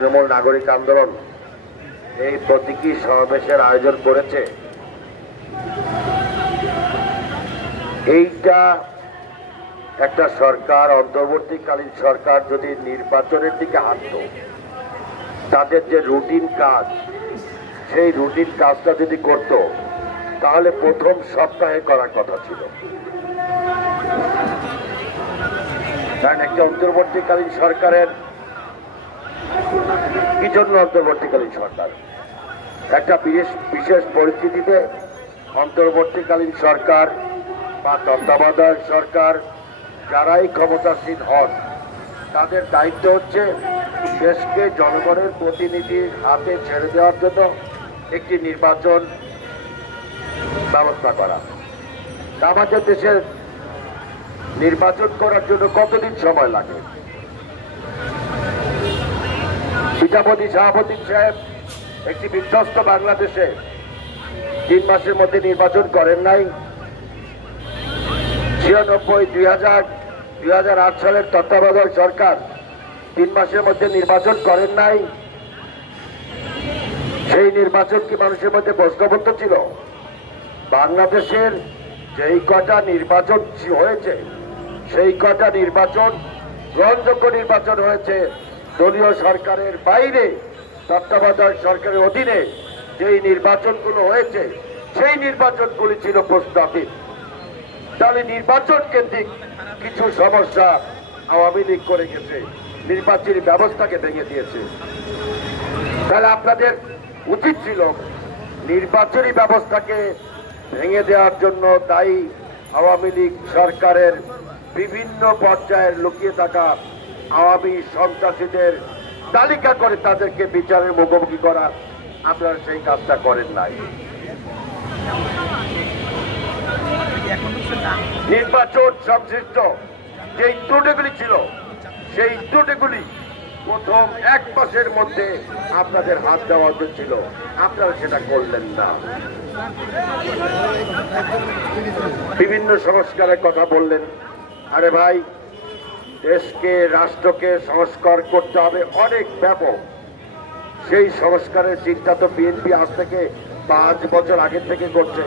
তৃণমূল নাগরিক আন্দোলন এই প্রতীকী সমাবেশের আয়োজন করেছে। এইটা একটা সরকার, অন্তর্বর্তীকালীন সরকার যদি নির্বাচনের দিকে হাঁটত, তাদের যে রুটিন কাজ, সেই রুটিন কাজটা যদি করত, তাহলে প্রথম সপ্তাহে করার কথা ছিল। কারণ একটা অন্তর্বর্তীকালীন সরকারের কি জন্য অন্তর্বর্তীকালীন সরকার? একটা বিশেষ বিশেষ পরিস্থিতিতে অন্তর্বর্তীকালীন সরকার বা তত্ত্বাবধায়ক সরকার যারাই ক্ষমতাসীন হন, তাদের দায়িত্ব হচ্ছে দেশকে জনগণের প্রতিনিধির হাতে ছেড়ে দেওয়ার জন্য একটি নির্বাচন ব্যবস্থা করা। আমাদের দেশের নির্বাচন করার জন্য কতদিন সময় লাগে? বিচারপতি শাহাবুদ্দিন সাহেব, একটি বিধ্বস্ত বাংলাদেশে তিন মাসের মধ্যে নির্বাচন করেন নাই। ছিয়ানব্বই, দুই হাজার দুই হাজার আট সালের তত্ত্বাবধায়ক সরকার তিন মাসের মধ্যে নির্বাচন করেন নাই। সেই নির্বাচন কি মানুষের মধ্যে প্রশ্নবদ্ধ ছিল? বাংলাদেশের যেই কটা নির্বাচন হয়েছে, সেই কটা নির্বাচন গ্রহণযোগ্য নির্বাচন হয়েছে দলীয় সরকারের বাইরে, তত্ত্বাবধায়ক সরকারের অধীনে যেই নির্বাচনগুলো হয়েছে, সেই নির্বাচনগুলি ছিল প্রস্তাবিত তাহলে নির্বাচন কেন্দ্রিক কিছু সমস্যা আওয়ামী লীগ করে গেছে, নির্বাচনী ব্যবস্থাকে ভেঙে দিয়েছে। তাহলে আপনাদের উচিত ছিল নির্বাচনী ব্যবস্থাকে ভেঙে দেওয়ার জন্য দায়ী আওয়ামী লীগ সরকারের বিভিন্ন পর্যায়ের লুকিয়ে থাকা আওয়ামী সন্ত্রাসীদের তালিকা করে তাদেরকে বিচারের মুখোমুখি করা আপনারা সেই কাজটা করেন নাই। নির্বাচন সংশ্লিষ্ট যে ত্রুটিগুলি ছিল, সেই ত্রুটিগুলি প্রথম এক মাসের মধ্যে আপনাদের হাত দেওয়া উচিত ছিল আপনারা সেটা করলেন না। বিভিন্ন সংস্কারের কথা বললেন। আরে ভাই দেশকে, রাষ্ট্রকে সংস্কার করতে হবে অনেক ব্যাপক। সেই সংস্কারের চিন্তা তো বিএনপি আজ থেকে পাঁচ বছর আগে থেকে করছে।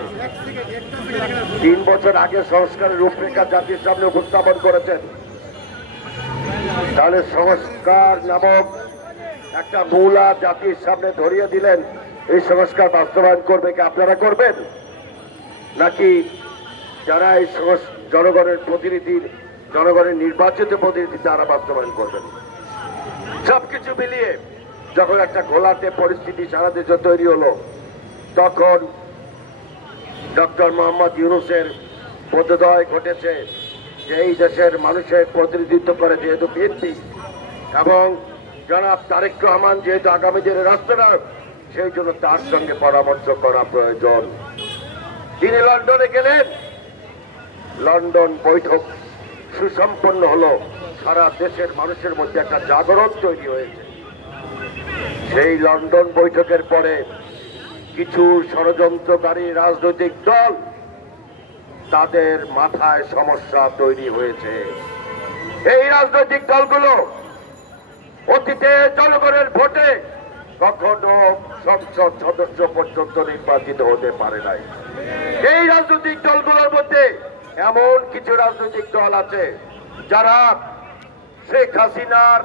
তিন বছর আগে সংস্কারের রূপরেখা জাতির সামনে উপস্থাপন করেছেন। তাহলে সংস্কার নামক একটা মূলা জাতির সামনে ধরিয়ে দিলেন, এই সংস্কার বাস্তবায়ন করবে কি আপনারা করবেন? নাকি যারা এই জনগণের প্রতিনিধির জনগণের নির্বাচিত প্রতিনিধি তারা বাস্তবায়ন করবেন। সবকিছু মিলিয়ে যখন একটা ঘোলাটে পরিস্থিতি সারা দেশে তৈরি হলো, তখন ডক্টর মোহাম্মদ ইউনুসের বোধোদয় ঘটেছে যে এই দেশের মানুষের প্রতিনিধিত্ব করে যেহেতু বিএনপি। এবং জনাব তারেক রহমান যেহেতু আগামী দিনের রাষ্ট্রনায়ক, সেই জন্য তার সঙ্গে পরামর্শ করা প্রয়োজন। তিনি লন্ডনে গেলেন। লন্ডন বৈঠক সুসম্পন্ন হলো। সারা দেশের মানুষের মধ্যে একটা জাগরণ তৈরি হয়েছে। সেই লন্ডন বৈঠকের পরে কিছু ষড়যন্ত্রকারী রাজনৈতিক দল তাদের মাথায় সমস্যা তৈরি হয়েছে। এই রাজনৈতিক দলগুলো অতীতে জনগণের ভোটে কখনো সংসদ সদস্য পর্যন্ত নির্বাচিত হতে পারে নাই। এই রাজনৈতিক দলগুলোর মধ্যে এমন কিছু রাজনৈতিক দল আছে যারা শেখ হাসিনার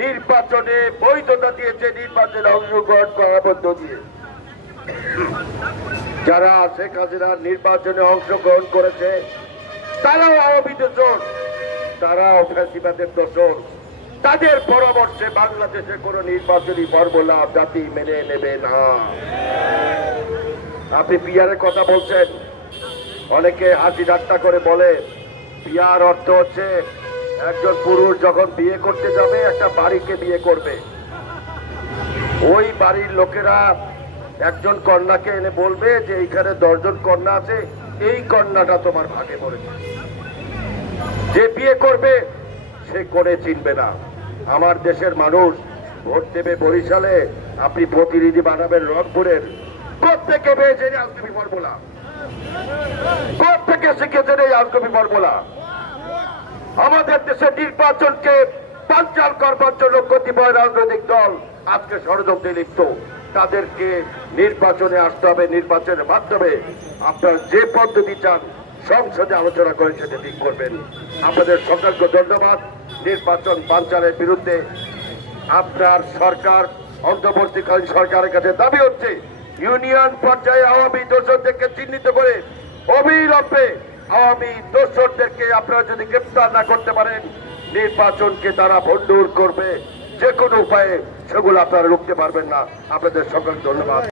নির্বাচনে বৈধতা দিয়েছে, নির্বাচনে অংশগ্রহণ করার মধ্য দিয়ে। যারা শেখ হাসিনার নির্বাচনে অংশগ্রহণ করেছে, তারাও আওয়ামী দোষর তারাও ফ্যাসিবাদের দোষর। তাদের পরামর্শে বাংলাদেশে কোন নির্বাচনী ফর্মুলা জাতি মেনে নেবে না। আপনি পিয়ারের কথা বলছেন। অনেকে হাসি ঠাট্টা করে বলে, বিয়ার অর্থ হচ্ছে একজন পুরুষ যখন বিয়ে করতে যাবে, একটা বাড়িকে বিয়ে করবে। ওই বাড়ির লোকেরা একজন কন্যাকে এনে বলবে যে, এইখানে দশজন কন্যা আছে, এই কন্যাটা তোমার ভাগে পড়েছে যে বিয়ে করবে, সে করে চিনবে না। আমার দেশের মানুষ ভোট দেবে বরিশালে, আপনি প্রতিনিধি বানাবেন রংপুরের। এই আজগবি ফর্মুলা কোথেকে এই আজগবি আমাদের দেশের নির্বাচনকে পাঞ্চাল করবার জন্য কতিপয় রাজনৈতিক দল আজকে ষড়যন্ত্রে লিপ্ত। তাদেরকে নির্বাচনে আসতে হবে, নির্বাচনের মাধ্যমে আপনার যে পদ্ধতি চান, সংসদে আলোচনা করে সেটা ঠিক করবেন। আপনাদের সকলকে ধন্যবাদ। নির্বাচন বাঞ্চালের বিরুদ্ধে আপনার সরকার, অন্তর্বর্তীকালীন সরকারের কাছে দাবি হচ্ছে, ইউনিয়ন পর্যায়ে আওয়ামী দোষরদেরকে চিহ্নিত করে অবিলম্বে আওয়ামী দোষরদেরকে আপনারা যদি গ্রেপ্তার না করতে পারেন, নির্বাচনকে তারা ভণ্ডুর করবে। যে কোনো উপায়ে সেগুলো আপনারা রুখতে পারবেন না। আপনাদের সকল ধন্যবাদ।